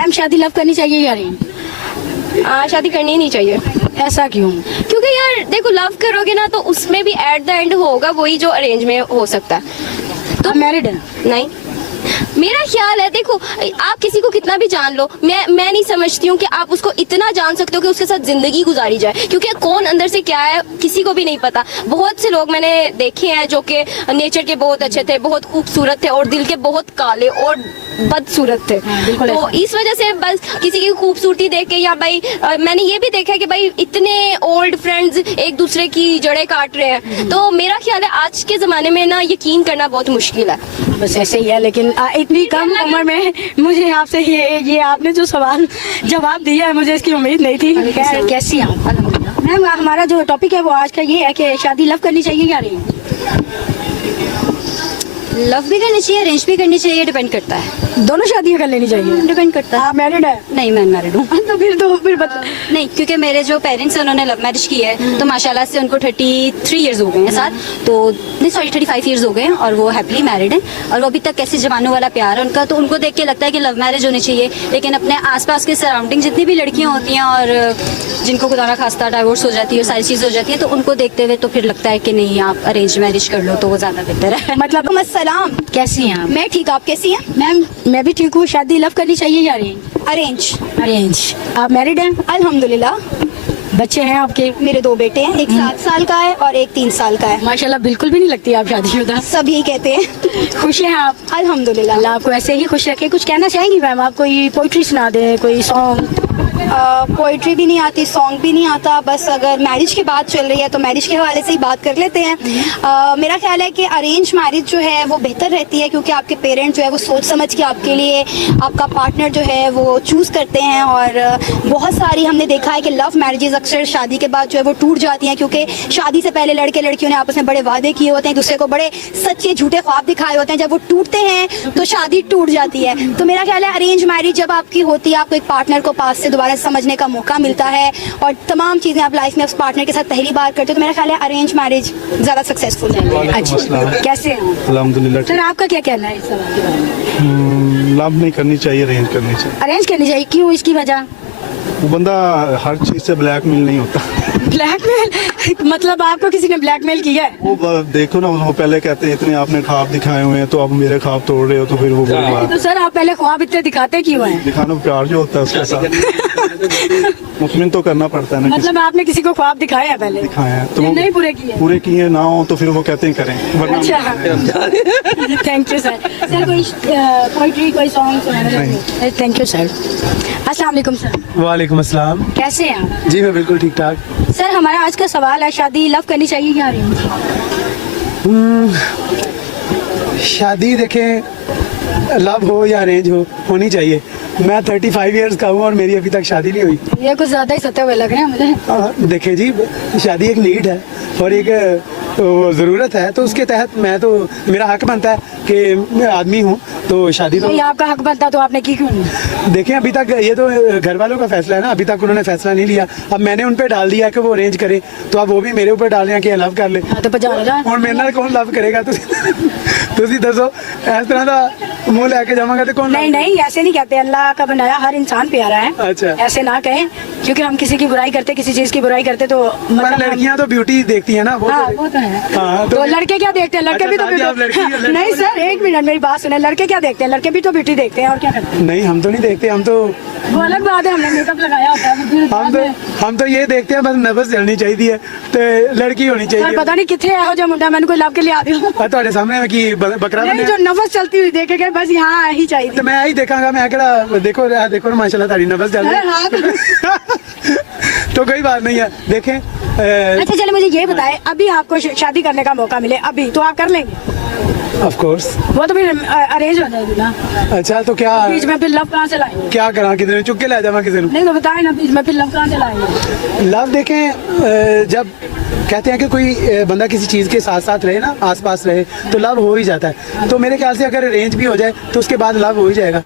Ma'am शादी love करनी चाहिए या नहीं? शादी करनी ही नहीं चाहिए। ऐसा क्यों? क्योंकि यार देखो, लव करोगे ना तो उसमें भी एट द एंड होगा वही जो अरेंज में हो सकता है। तो मैरिड है? नहीं, मेरा ख्याल है देखो, आप किसी को कितना भी जान लो, मैं नहीं समझती हूँ कि आप उसको इतना जान सकते हो कि उसके साथ जिंदगी गुजारी जाए, क्योंकि कौन अंदर से क्या है किसी को भी नहीं पता। बहुत से लोग मैंने देखे हैं जो कि नेचर के बहुत अच्छे थे, बहुत खूबसूरत थे और दिल के बहुत काले और बदसूरत थे। तो इस वजह से बस किसी की खूबसूरती देख के, या भाई मैंने ये भी देखा है कि भाई इतने ओल्ड फ्रेंड्स एक दूसरे की जड़ें काट रहे हैं। तो मेरा ख्याल है आज के जमाने में ना यकीन करना बहुत मुश्किल है। बस ऐसे ही है, लेकिन इतनी कम उम्र में मुझे आपसे ये आपने जो सवाल जवाब दिया है, मुझे इसकी उम्मीद नहीं थी। कैसी हैं आप? मैम हमारा जो टॉपिक है वो आज का ये है कि शादी लव करनी चाहिए या नहीं? लव भी करनी चाहिए, अरेंज भी करनी चाहिए, डिपेंड करता है। दोनों शादियां कर लेनी चाहिए? डिपेंड करता है। आप मैरिड है? नहीं, मैं मैरिड हूँ। तो फिर बता। नहीं, क्योंकि मेरे जो पेरेंट्स हैं उन्होंने लव मैरिज की है, तो माशाल्लाह से उनको 33 इयर्स हो गए हैं साथ, तो नहीं सॉरी 35 इयर्स हो गए हैं, और वो हैप्पीली मैरिड हैं और वो अभी तक कैसे जवानों वाला प्यार है उनका। तो उनको देख के लगता है कि लव मैरिज होनी चाहिए, लेकिन अपने आसपास के सराउंडिंग जितनी भी लड़कियां होती हैं और जिनको खुदा ना खास्ता डाइवोर्स हो जाती है, सारी चीज़ हो जाती है, तो उनको देखते हुए तो फिर लगता है कि नहीं, आप अरेंज मैरिज कर लो तो वो ज़्यादा बेहतर है। मतलब अस्सलाम, कैसी हैं आप? मैं ठीक, आप कैसी हैं? मैम मैं भी ठीक हूँ। शादी लव करनी चाहिए या नहीं? अरेंज। अरेंज। आप मैरिड हैं? अल्हम्दुलिल्लाह। बच्चे हैं आपके? मेरे 2 बेटे हैं, एक 7 साल का है और एक 3 साल का है। माशाल्लाह, बिल्कुल भी नहीं लगती आप शादीशुदा। सब यही कहते हैं। खुश हैं आप? अल्हम्दुलिल्लाह। अल्लाह आपको ऐसे ही खुश रखे। कुछ कहना चाहेंगी मैम? आप कोई पोइट्री सुना दें, कोई सॉन्ग? पोइट्री भी नहीं आती, सॉन्ग भी नहीं आता, बस अगर मैरिज की बात चल रही है तो मैरिज के हवाले से ही बात कर लेते हैं। मेरा ख्याल है कि अरेंज मैरिज जो है वो बेहतर रहती है, क्योंकि आपके पेरेंट्स जो है वो सोच समझ के आपके लिए आपका पार्टनर जो है वो चूज़ करते हैं। और बहुत सारी हमने देखा है कि लव मैरिजेस अक्सर शादी के बाद जो है वो टूट जाती हैं, क्योंकि शादी से पहले लड़के लड़कियों ने आपस में बड़े वादे किए होते हैं, दूसरे को बड़े सच्चे झूठे ख्वाब दिखाए होते हैं। जब वो टूटते हैं तो शादी टूट जाती है। तो मेरा ख्याल है अरेंज मैरिज जब आपकी होती है, आपको एक पार्टनर को पास से दोबारा समझने का मौका मिलता है और तमाम चीज़ें आप लाइफ में उस पार्टनर के साथ पहली बार करते हो, तो मेरा ख्याल है अरेंज मैरिज ज़्यादा सक्सेसफुल है। अच्छा, कैसे हैं? अल्हम्दुलिल्लाह। सर आपका क्या कहना है इस सवाल के बारे में? लव नहीं करनी चाहिए, अरेंज करनी चाहिए। अरेंज करनी चाहिए, क्यों? इसकी वजह? वो बंदा हर चीज से ब्लैकमेल नहीं होता। ब्लैकमेल? मतलब आपको किसी ने ब्लैकमेल किया है? वो देखो ना, वो पहले कहते हैं इतने आपने ख्वाब दिखाए हुए हैं तो अब मेरे ख्वाब तोड़ रहे हो, तो फिर वो तो सर आप पहले ख्वाब इतने दिखाते क्यों हैं? दिखाना प्यार जो होता है उसके साथ मुतमिन तो करना पड़ता है ना। मतलब आपने किसी को ख्वाब दिखाए हैं पहले? दिखाए हैं तो वो नहीं पूरे किए? पूरे किए ना हो तो फिर वो कहते हैं करें, वरना अच्छा, थैंक यू सर। सर कोई पोइट्री, कोई सॉन्ग? Thank you sir. अस्सलाम वालेकुम सर। वालेकुम अस्सलाम। कैसे हैं आप? जी मैं बिल्कुल ठीक ठाक। सर हमारा आज का सवाल है, शादी लव करनी चाहिए या अरेंज? शादी देखें, लव हो या अरेंज हो, होनी चाहिए। मैं 35 इयर्स का हूँ और मेरी अभी तक शादी नहीं हुई। ये कुछ ज्यादा ही सते हुए लग रहे हैं मुझे। देखें जी, शादी एक नीड है और एक ज़रूरत है, तो उसके तहत मैं तो मेरा हक बनता है कि मैं आदमी हूँ तो शादी तो। नहीं, आपका हक बनता तो आपने की क्यों नहीं? देखें अभी तक ये तो घर वालों का फैसला है ना, अभी तक उन्होंने फैसला नहीं लिया। अब मैंने उन पे डाल दिया कि वो अरेंज करें, तो अब वो भी मेरे ऊपर डाल रहे हैं कि लव कर ले। तो और मेरे नाल कौन लव करेगा? तुसी दसो, इस तरह का मुंह लेके जावांगा तो कौन? नहीं नहीं, ऐसे नहीं कहते। अल्लाह का बनाया हर इंसान प्यारा है। अच्छा, ऐसे ना कहें, क्योंकि हम किसी की बुराई करते, किसी चीज की बुराई करते तो पर लड़कियां तो ब्यूटी देखती है ना। वो तो है। हाँ, तो लड़के क्या देखते हैं? लड़के भी तो लड़की नहीं सर, एक मिनट मेरी बात सुने। लड़के क्या देखते हैं? लड़के भी तो ब्यूटी देखते हैं और क्या करते हैं? नहीं, हम तो नहीं देखते। हम तो वो अलग बात है, हमने मेकअप लगाया होता है। हम तो ये देखते हैं बस नफस चलनी चाहिए तो लड़की होनी चाहिए। पता नहीं कितने हो जो मुंडा मैंने कोई लव के लिए आ दिया ਤੁਹਾਡੇ ਸਾਹਮਣੇ की बकरा नहीं, जो नफस चलती हुई देखे गए, बस यहाँ ही चाहिए। तो मैं यही देखांगा। मैं केड़ा देखो देखो माशाल्लाह तारी नफस चल रही। तो कोई बात नहीं है, देखें। अच्छा चले, मुझे ये बताए, अभी आपको शादी करने का मौका मिले अभी, तो आप कर लेंगे? Of course. वो तो फिर अरेंज हो जाएगी ना। अच्छा, तो क्या बीच में फिर लव कहाँ से लाएंगे? क्या करा, किसी ने चुप के ले जावा किसी ने? नहीं तो बताए ना, बीच में फिर लव कहाँ से लाएंगे? लव देखें, जब कहते हैं कि कोई बंदा किसी चीज़ के साथ साथ रहे ना, आसपास रहे, तो लव हो ही जाता है। तो मेरे ख्याल से अगर अरेंज भी हो जाए तो उसके बाद लव हो ही जाएगा।